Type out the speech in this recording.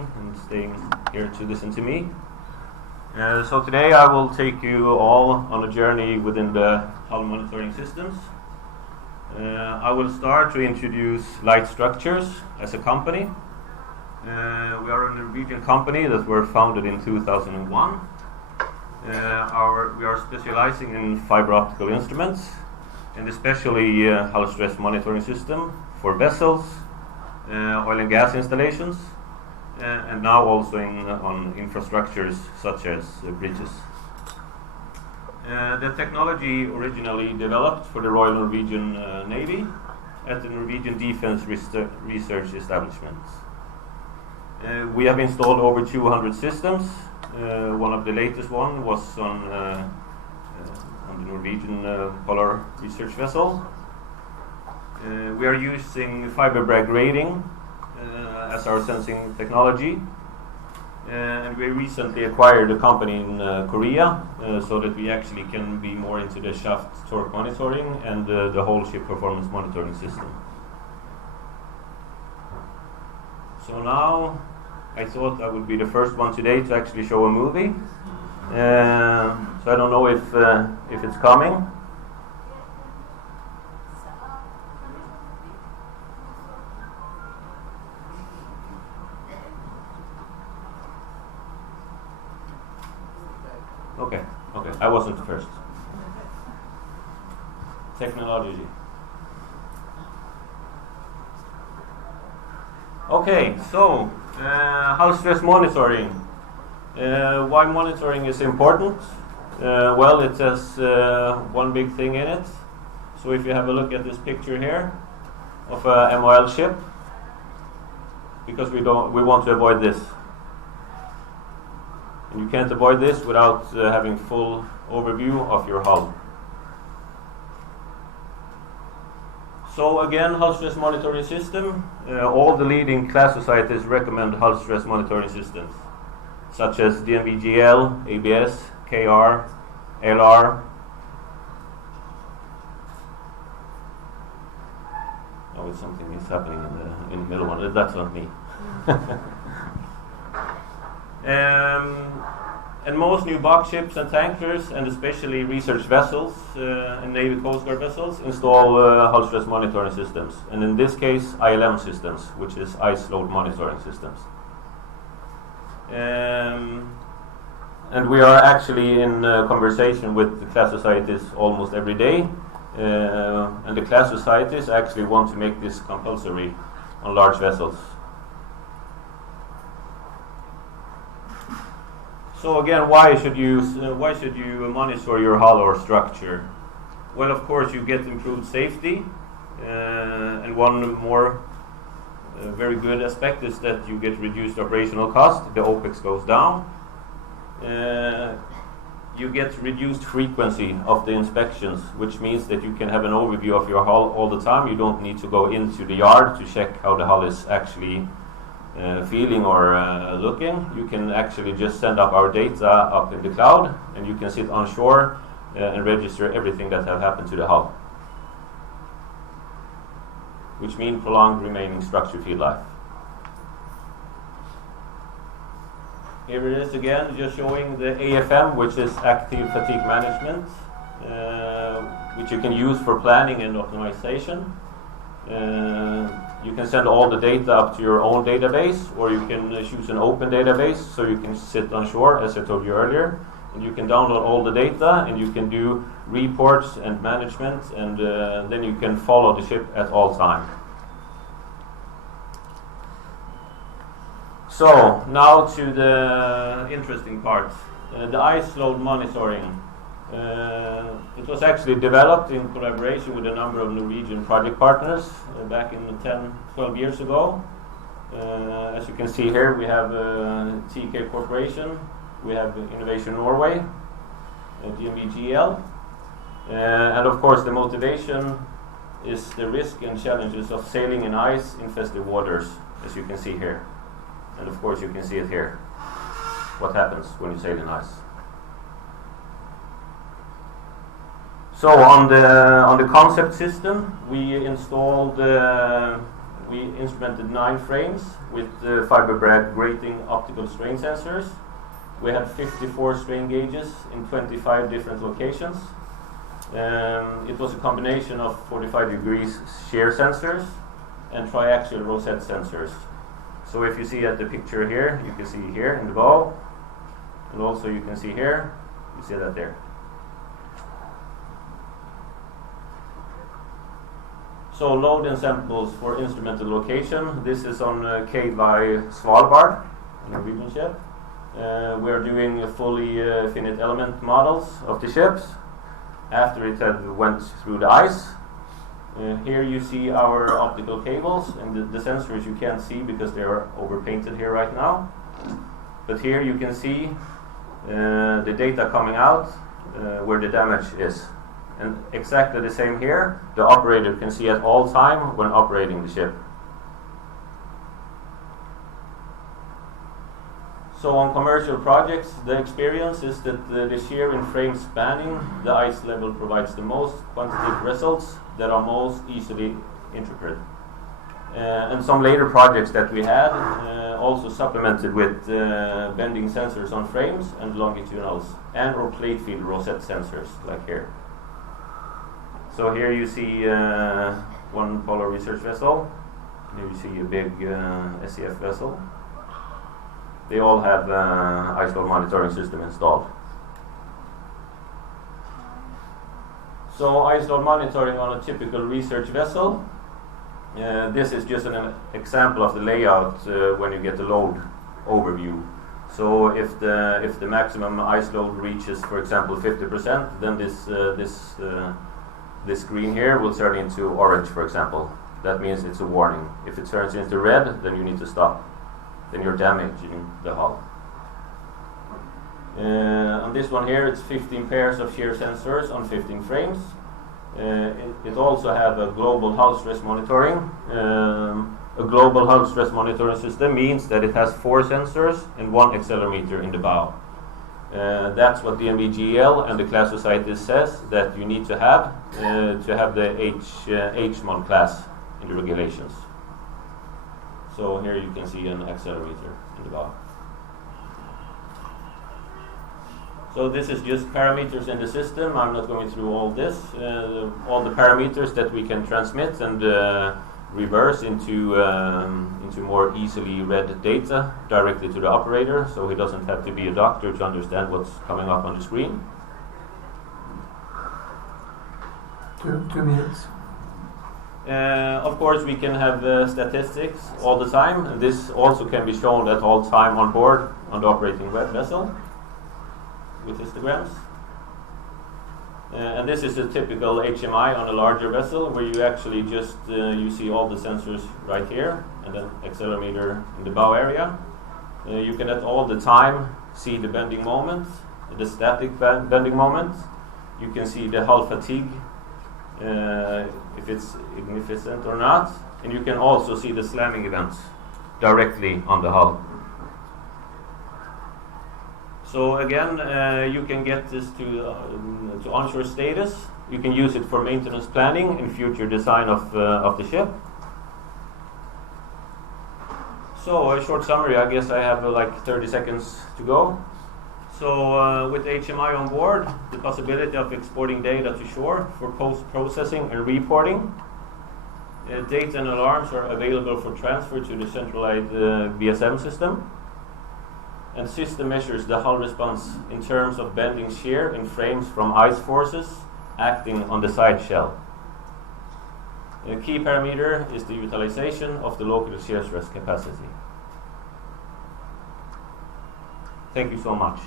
coming and staying here to listen to me. So today I will take you all on a journey within the hull monitoring systems. I will start to introduce Light Structures as a company. We are a Norwegian company that were founded in 2001. We are specializing in fiber optical instruments, and especially hull stress monitoring system for vessels, oil and gas installations, and now also on infrastructures such as bridges. The technology originally developed for the Royal Norwegian Navy at the Norwegian Defense Research Establishment. We have installed over 200 systems. One of the latest one was on the Norwegian Polar Research Vessel. We are using fiber grading as our sensing technology, and we recently acquired a company in Korea so that we actually can be more into the shaft torque monitoring and the whole ship performance monitoring system. So now I thought I would be the first one today to actually show a movie. So I don't know if it's coming. Okay, I wasn't the first. Technology. Okay, so hull stress monitoring. Why monitoring is important? Well, it has one big thing in it. So if you have a look at this picture here of a MOL ship, because we want to avoid this. And you can't avoid this without having full overview of your hull. So again, hull stress monitoring system. All the leading class societies recommend hull stress monitoring systems, such as DNV-GL, ABS, KR, LR. Oh, something is happening in the middle one. That's not me. And most new box ships and tankers, and especially research vessels and Navy Coast Guard vessels, install hull stress monitoring systems. And in this case, ILM systems, which is ice load monitoring systems. And we are actually in conversation with the class societies almost every day. And the class societies actually want to make this compulsory on large vessels. So again, why should you monitor your hull or structure? Well, of course, you get improved safety, and one more very good aspect is that you get reduced operational cost. The OPEX goes down. You get reduced frequency of the inspections, which means that you can have an overview of your hull all the time. You don't need to go into the yard to check how the hull is actually feeling or looking. You can actually just send up our data up in the cloud, and you can sit on shore and register everything that have happened to the hull, which means prolonged remaining structure field life. Here it is again, just showing the AFM, which is active fatigue management, which you can use for planning and optimization. You can send all the data up to your own database, or you can choose an open database, so you can sit on shore, as I told you earlier, and you can download all the data, and you can do reports and management, and then you can follow the ship at all time. So now to the interesting part, the ice load monitoring. It was actually developed in collaboration with a number of Norwegian project partners back in 10-12 years ago. As you can see here, we have TK Corporation, we have Innovation Norway, DNV-GL, and of course the motivation is the risk and challenges of sailing in ice-infested waters, as you can see here. And of course you can see it here, what happens when you sail in ice. So on the concept system, we installed we instrumented 9 frames with fiber grating optical strain sensors. We had 54 strain gauges in 25 different locations. It was a combination of 45 degrees shear sensors and triaxial rosette sensors. So if you see at the picture here, you can see here in the ball, and also you can see here, you see that there. So load and samples for instrumented location. This is on Cave by Svalbard, a Norwegian ship. We are doing fully finite element models of the ships after it had went through the ice. Here you see our optical cables, and the sensors you can't see because they are overpainted here right now. But here you can see the data coming out where the damage is. And exactly the same here, the operator can see at all time when operating the ship. So on commercial projects, the experience is that the shear in frames spanning the ice level provides the most quantitative results that are most easily interpreted. And some later projects that we had also supplemented with bending sensors on frames and longitudinals and or plate field rosette sensors like here. So here you see one polar research vessel. Here you see a big SCF vessel. They all have ice load monitoring system installed. So ice load monitoring on a typical research vessel. This is just an example of the layout when you get the load overview. So if the maximum ice load reaches, for example, 50%, then this screen here will turn into orange, for example. That means it's a warning. If it turns into red, then you need to stop. Then you're damaging the hull. On this one here, it's 15 pairs of shear sensors on 15 frames. It also have a global hull stress monitoring. A global hull stress monitoring system means that it has 4 sensors and 1 accelerometer in the bow. That's what the MBGL and the class society says that you need to have the HMON class in the regulations. So here you can see an accelerometer in the bow. So this is just parameters in the system. I'm not going through all this. All the parameters that we can transmit and reverse into more easily read data directly to the operator, so he doesn't have to be a doctor to understand what's coming up on the screen. 2 minutes. Of course, we can have statistics all the time, and this also can be shown at all time on board on the operating vessel with histograms. And this is a typical HMI on a larger vessel where you actually just you see all the sensors right here and then accelerometer in the bow area. You can at all the time see the bending moment, the static bending moment. You can see the hull fatigue, if it's significant or not, and you can also see the slamming events directly on the hull. So again, you can get this to onshore status. You can use it for maintenance planning and future design of the ship. So a short summary, I guess I have like 30 seconds to go. So with HMI on board, the possibility of exporting data to shore for post-processing and reporting. Data and alarms are available for transfer to the centralized BSM system. And system measures the hull response in terms of bending shear in frames from ice forces acting on the side shell. A key parameter is the utilization of the local shear stress capacity. Thank you so much.